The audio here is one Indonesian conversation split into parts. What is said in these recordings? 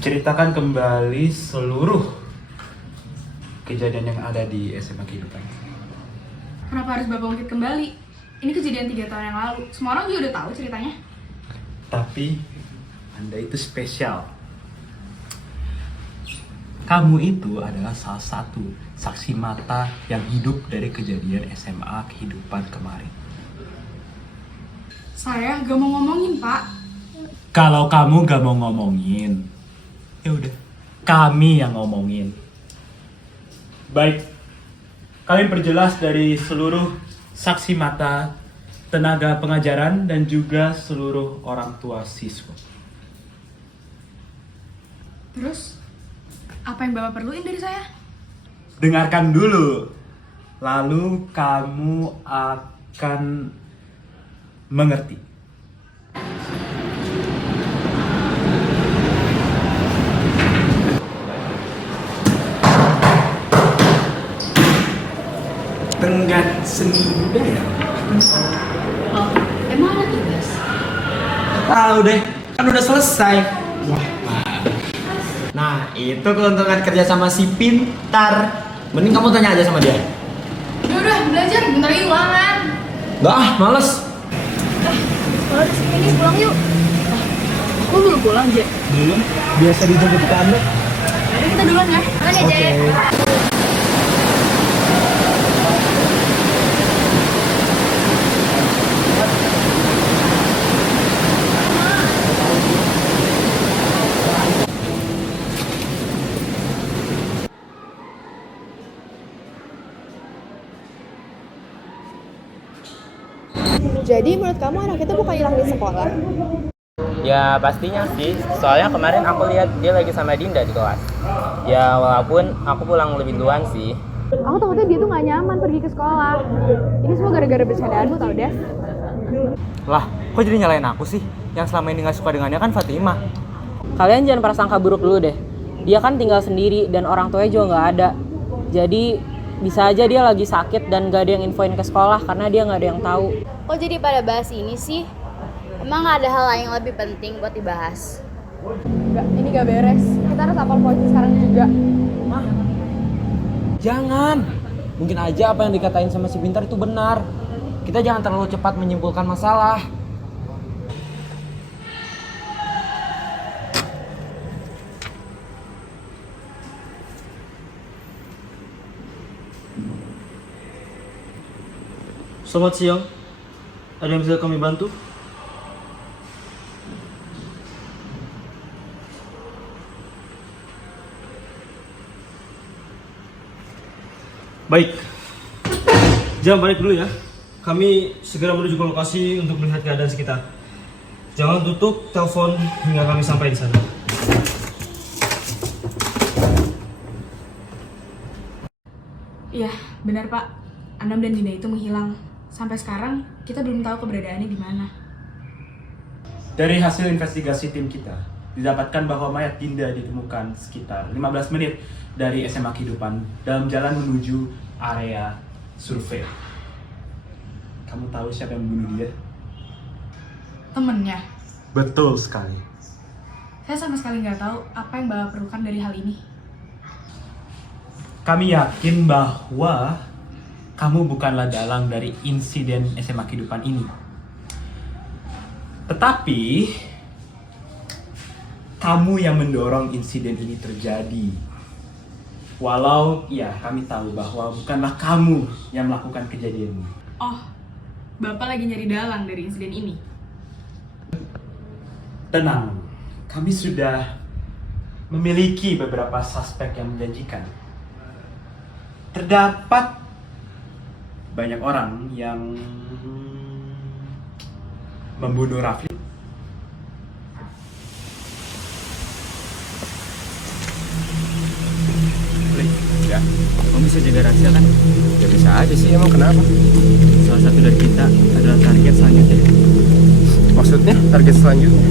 Ceritakan kembali seluruh kejadian yang ada di SMA Kehidupan. Kenapa harus Bapak ungkit kembali? Ini kejadian 3 tahun yang lalu. Semua orang juga udah tahu ceritanya. Tapi Anda itu spesial. Kamu itu adalah salah satu saksi mata yang hidup dari kejadian SMA Kehidupan kemarin. Saya gak mau ngomongin, Pak. Kalau kamu gak mau ngomongin, ya udah, kami yang ngomongin. Baik, kami perjelas dari seluruh saksi mata, tenaga pengajaran, dan juga seluruh orang tua siswa. Terus, apa yang Bapak perluin dari saya? Dengarkan dulu, lalu kamu akan mengerti. Tenggat seni budaya. Oh, emang ada tugas? Tahu deh, kan udah selesai. Wah, nah, itu keuntungan kerja sama si pintar. Mending kamu tanya aja sama dia. Udah, belajar. Bentar lagi ulangan. Nggak ah, males. Kalau udah sini pulang yuk. Aku belum pulang, Je. Belum, biasa dijemput kamu. Yaudah, kita duluan ya. Mana ya, Je? Jadi menurut kamu anak itu bukan hilang di sekolah? Ya pastinya sih, soalnya kemarin aku lihat dia lagi sama Dinda di kelas. Ya walaupun aku pulang lebih duluan sih. Aku takutnya dia tuh gak nyaman pergi ke sekolah. Ini semua gara-gara bercandaanmu tau deh. Lah, kok jadi nyalain aku sih? Yang selama ini gak suka dengannya kan Fatimah. Kalian jangan prasangka buruk dulu deh. Dia kan tinggal sendiri dan orang tuanya juga nggak ada. Jadi bisa aja dia lagi sakit dan gak ada yang infoin ke sekolah karena dia nggak ada yang tahu. Kok jadi pada bahas ini sih? Emang gak ada hal lain yang lebih penting buat dibahas? Enggak, ini gak beres. Kita harus lapor polisi sekarang juga. Mah, jangan. Mungkin aja apa yang dikatain sama si pintar itu benar. Kita jangan terlalu cepat menyimpulkan masalah. Selamat siang, ada yang bisa kami bantu? Baik, jangan balik dulu ya. Kami segera menuju ke lokasi untuk melihat keadaan sekitar. Jangan tutup telepon hingga kami sampai di sana. Iya, benar Pak. Anam dan Dinda itu menghilang. Sampai sekarang kita belum tahu keberadaannya di mana. Dari hasil investigasi tim kita, didapatkan bahwa mayat Dinda ditemukan sekitar 15 menit dari SMA Kehidupan dalam jalan menuju area survei. Kamu tahu siapa yang membunuh dia? Temennya. Betul sekali. Saya sama sekali nggak tahu apa yang Bapak perlukan dari hal ini. Kami yakin bahwa kamu bukanlah dalang dari insiden SMA Kehidupan ini. Tetapi, kamu yang mendorong insiden ini terjadi. Walau, ya kami tahu bahwa bukanlah kamu yang melakukan kejadian ini. Oh, Bapak lagi nyari dalang dari insiden ini? Tenang, kami sudah memiliki beberapa suspek yang menjanjikan. Terdapat banyak orang yang membunuh Rafli. Ya, kamu bisa jaga rahasia kan? Ya bisa aja sih, emang kenapa? Salah satu dari kita adalah target selanjutnya. Maksudnya target selanjutnya?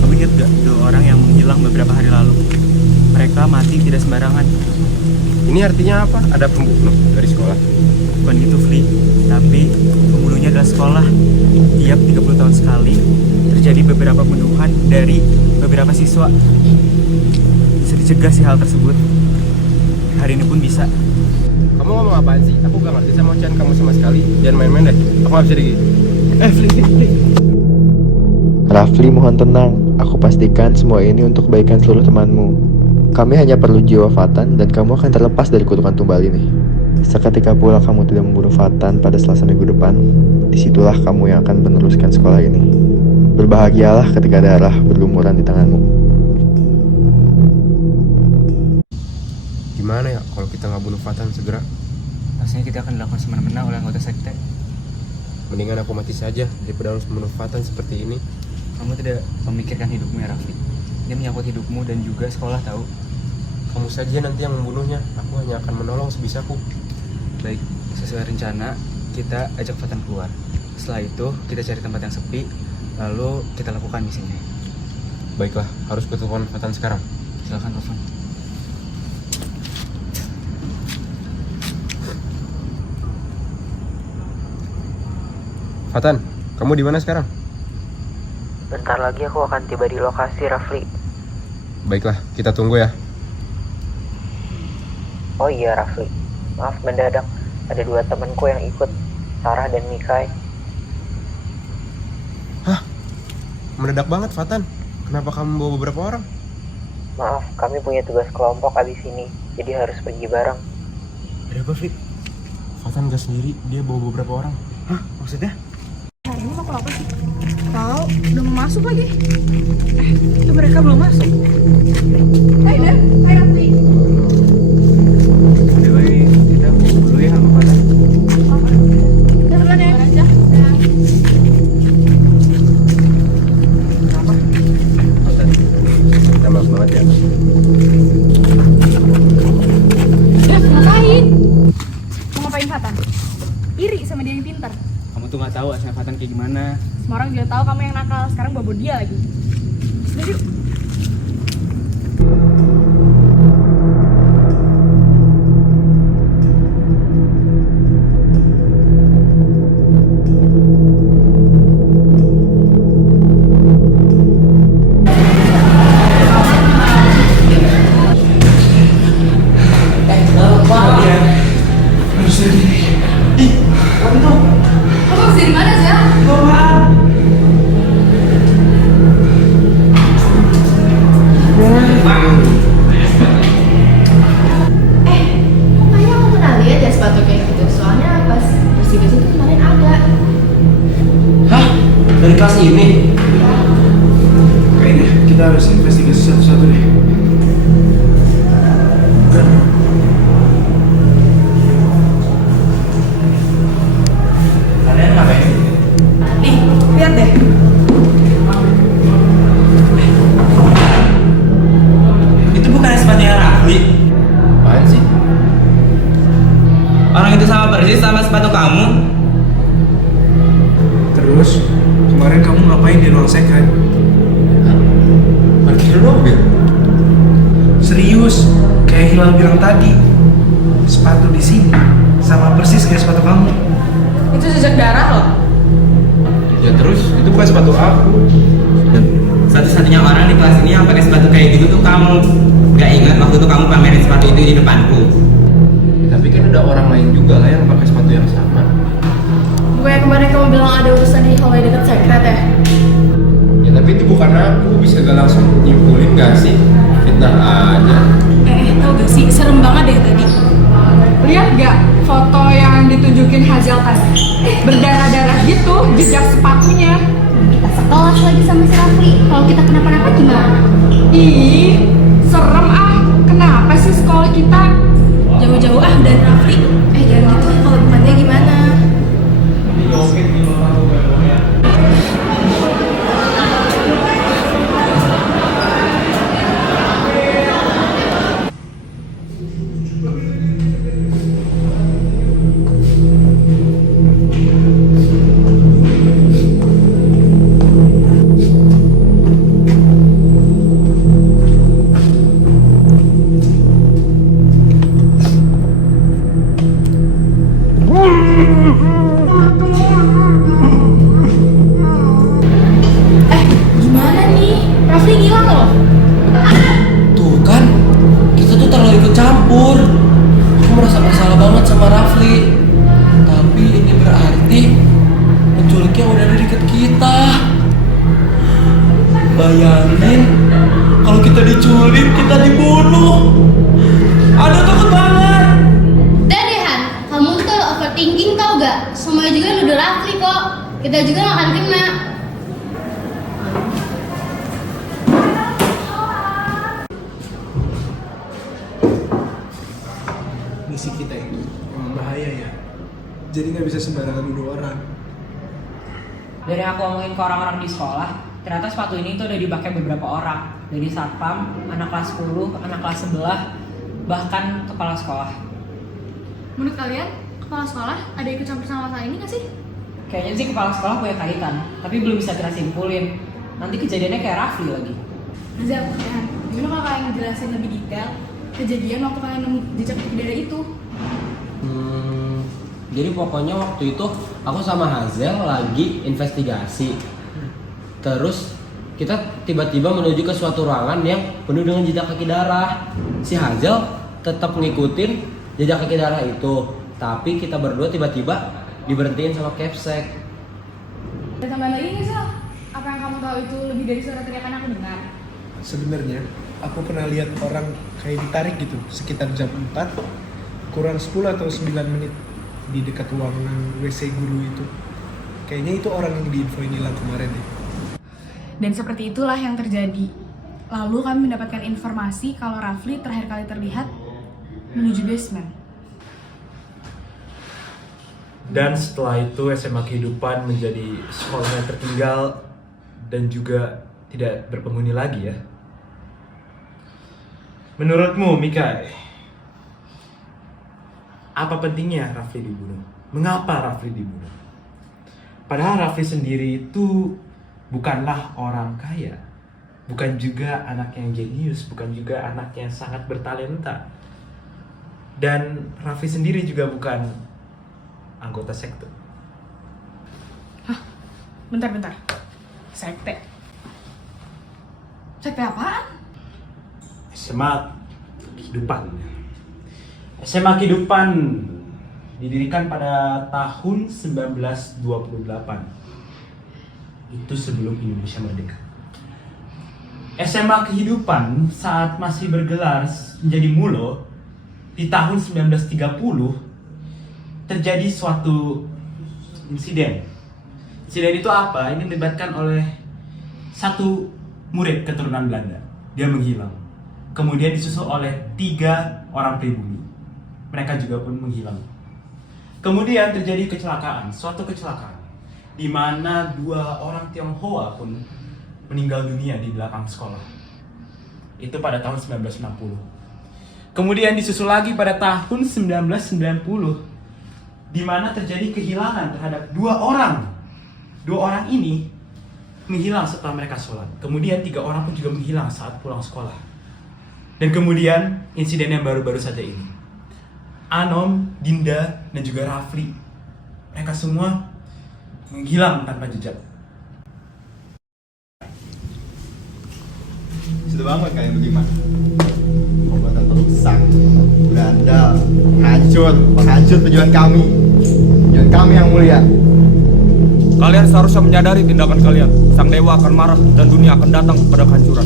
Kamu ingat gak 2 orang yang menghilang beberapa hari lalu? Mereka mati tidak sembarangan. Ini artinya apa? Ada pembunuh dari sekolah? Bukan itu, Fli. Tapi pembunuhnya adalah sekolah. Tiap 30 tahun sekali terjadi beberapa beberapa penuhan dari beberapa siswa. Bisa dicegah sih hal tersebut. Hari ini pun bisa. Kamu ngomong apaan sih? Aku gak ngerti sama ocehan kamu sama sekali. Jangan main-main deh. Aku gak bisa digigit. Fli. Rafli, mohon tenang. Aku pastikan semua ini untuk kebaikan seluruh temanmu. Kami hanya perlu jiwa Fatan dan kamu akan terlepas dari kutukan tumbal ini. Seketika pula kamu tidak membunuh Fatan pada Selasa minggu depan, disitulah kamu yang akan meneruskan sekolah ini. Berbahagialah ketika darah berlumuran di tanganmu. Gimana ya kalau kita nggak bunuh Fatan segera? Rasanya kita akan dilakukan semena-mena oleh anggota sekte. Mendingan aku mati saja daripada harus membunuh Fatan seperti ini. Kamu tidak memikirkan hidupmu ya Rafli. Dia menyangkut hidupmu dan juga sekolah tahu. Kamu saja nanti yang membunuhnya. Aku hanya akan menolong sebisaku. Baik, sesuai rencana kita ajak Fatan keluar. Setelah itu kita cari tempat yang sepi, lalu kita lakukan di sini. Baiklah, harus ku telepon Fatan sekarang. Silakan telepon. Fatan, kamu di mana sekarang? Bentar lagi aku akan tiba di lokasi, Rafli. Baiklah, kita tunggu ya. Oh iya, Rafli. Maaf mendadak. Ada 2 temanku yang ikut, Sarah dan Mikai. Hah? Mendadak banget, Fatan. Kenapa kamu bawa beberapa orang? Maaf, kami punya tugas kelompok abis ini, jadi harus pergi bareng. Ada apa, Fli? Fatan gak sendiri, dia bawa beberapa orang. Hah? Maksudnya? Hari ini mau apa sih? Tahu, udah mau masuk lagi. Itu mereka belum masuk. Hai Dan, hai Rafli. Dewi, kita mau dulu ya sama Fatan. Udah duluan ya. Aja. Kenapa? Fatan, minta maaf banget ya. Ngapain? Mau ngapain Fatan? Iri sama dia yang pintar. Kamu tuh nggak tahu asal Fatan kayak gimana. Semua orang juga tahu kamu yang nakal. Sekarang bobo dia lagi. Sudah yuk. Kamu habis dari mana, Zel? Kayaknya aku pernah lihat ya sepatu kayak gitu. Soalnya pas bersih-bersih itu kemarin ada. Hah? Dari kelas ini? Kayaknya kita harus investigasi satu-satu deh. Kalian ngapain? Nih, lihat deh. Itu bukan sepatunya Rafli. Apaan sih? Orang itu sama persis sama sepatu kamu. Terus, kemarin kamu ngapain di ruang secret? Parkir mobil. Serius, kayak Hilal bilang tadi. Sepatu di sini sama persis kayak sepatu kamu. Itu jejak darah loh. Ya terus, itu bukan sepatu aku. Satu-satunya orang di kelas ini yang pakai sepatu kayak gitu tuh kamu. Gak ingat waktu itu kamu pamerin sepatu itu di depanku. Tapi kan ada orang lain juga lah yang pakai sepatu yang sama. Bukannya kemarin kamu bilang ada urusan di hallway dekat sekret ya? Ya tapi itu bukan aku, bisa gak langsung nyimpulin gak sih? Fitnah aja. Tau gak sih, serem banget deh tadi. Lihat gak foto yang ditunjukin Hazel tadi? Berdarah-darah gitu, jejak sepatunya. Kita sekelas lagi sama si Rafli. Kalau kita kenapa-napa gimana? Ih, serem ah. Kenapa sih sekolah kita jauh-jauh ah dari Rafli? Jangan gitu, kalau bukan dia gimana? dekat kita. Bayangin kalau kita diculik, kita dibunuh. Aduh, takut banget. Udah deh Han, kamu tuh overthinking tau gak? Semuanya juga nuduh Rafli kok. Kita juga gak akan kena. Misi kita itu emang bahaya ya. Jadi nggak bisa sembarangan nuduh orang. Dari aku ngomongin ke orang-orang di sekolah, ternyata sepatu ini tuh udah dipakai beberapa orang. Dari satpam, anak kelas 10, anak kelas sebelah, bahkan kepala sekolah. Menurut kalian, kepala sekolah ada ikut campur sama masalah ini nggak sih? Kayaknya sih kepala sekolah punya kaitan, tapi belum bisa kita simpulin. Nanti kejadiannya kayak Rafli lagi. Azal, ya, gimana kalau kalian ngejelasin lebih detail kejadian waktu kalian nemu jejak cuci darah itu? Jadi pokoknya waktu itu aku sama Hazel lagi investigasi. Terus kita tiba-tiba menuju ke suatu ruangan yang penuh dengan jejak kaki darah. Si Hazel tetap ngikutin jejak kaki darah itu, tapi kita berdua tiba-tiba diberhentiin sama Capsek. Ada tambahan lagi nggak, Zal? Apa yang kamu tahu itu lebih dari suara teriakan aku dengar? Sebenarnya aku pernah lihat orang kayak ditarik gitu sekitar jam 4 kurang 10 atau 9 menit di dekat ruangan WC guru itu. Kayaknya itu orang yang diinfoin hilang kemarin deh. Dan seperti itulah yang terjadi. Lalu kami mendapatkan informasi kalau Rafli terakhir kali terlihat menuju basement. Dan setelah itu SMA Kehidupan menjadi sekolah yang tertinggal dan juga tidak berpenghuni lagi ya. Menurutmu, Mikai, apa pentingnya Rafli dibunuh? Mengapa Rafli dibunuh? Padahal Rafli sendiri itu bukanlah orang kaya, bukan juga anak yang jenius, bukan juga anak yang sangat bertalenta. Dan Rafli sendiri juga bukan anggota sekte. Hah? Bentar. Sekte? Sekte apaan? SMA Kehidupan. SMA Kehidupan didirikan pada tahun 1928. Itu sebelum Indonesia merdeka. SMA Kehidupan saat masih bergelar menjadi MULO di tahun 1930 terjadi suatu insiden. Insiden itu apa? Ini melibatkan oleh satu murid keturunan Belanda. Dia menghilang. Kemudian disusul oleh 3 orang pribumi. Mereka juga pun menghilang. Kemudian terjadi kecelakaan, suatu kecelakaan di mana 2 orang Tionghoa pun meninggal dunia di belakang sekolah. Itu pada tahun 1960. Kemudian disusul lagi pada tahun 1990 di mana terjadi kehilangan terhadap 2 orang. 2 orang ini menghilang setelah mereka sholat. Kemudian 3 orang pun juga menghilang saat pulang sekolah. Dan kemudian insiden yang baru-baru saja ini, Anom, Dinda, dan juga Rafli, mereka semua menghilang tanpa jejak. Sudah banget kalian bagaimana? Pengobatan perusak, berandal, menghancur tujuan kami yang mulia. Kalian seharusnya menyadari tindakan kalian. Sang dewa akan marah dan dunia akan datang pada kehancuran.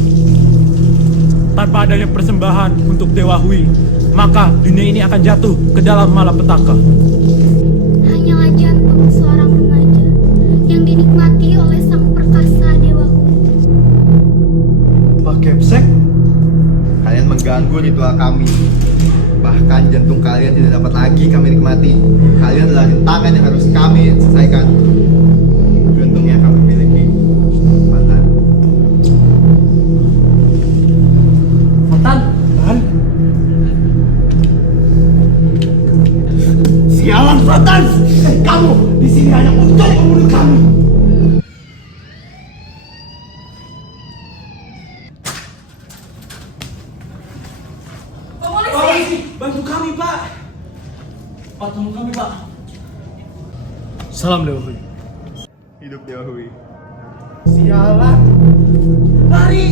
Tanpa adanya persembahan untuk Dewa Hui, maka dunia ini akan jatuh ke dalam malapetaka. Hanyalah jantung seorang remaja yang dinikmati oleh sang perkasa Dewa Hui. Pak Capsek, kalian mengganggu ritual kami. Bahkan jantung kalian tidak dapat lagi kami nikmati. Kalian adalah rintangan yang harus kami selesaikan. Beruntungnya kami memiliki Fatan. Sialan Fatan, kamu di sini hanya untuk membunuh kami. Polisi! Bantu kami, Pak! Pak, tolong kami, Pak! Salam Dewa Hui. Hidup Dewa Hui. Sialan, lari!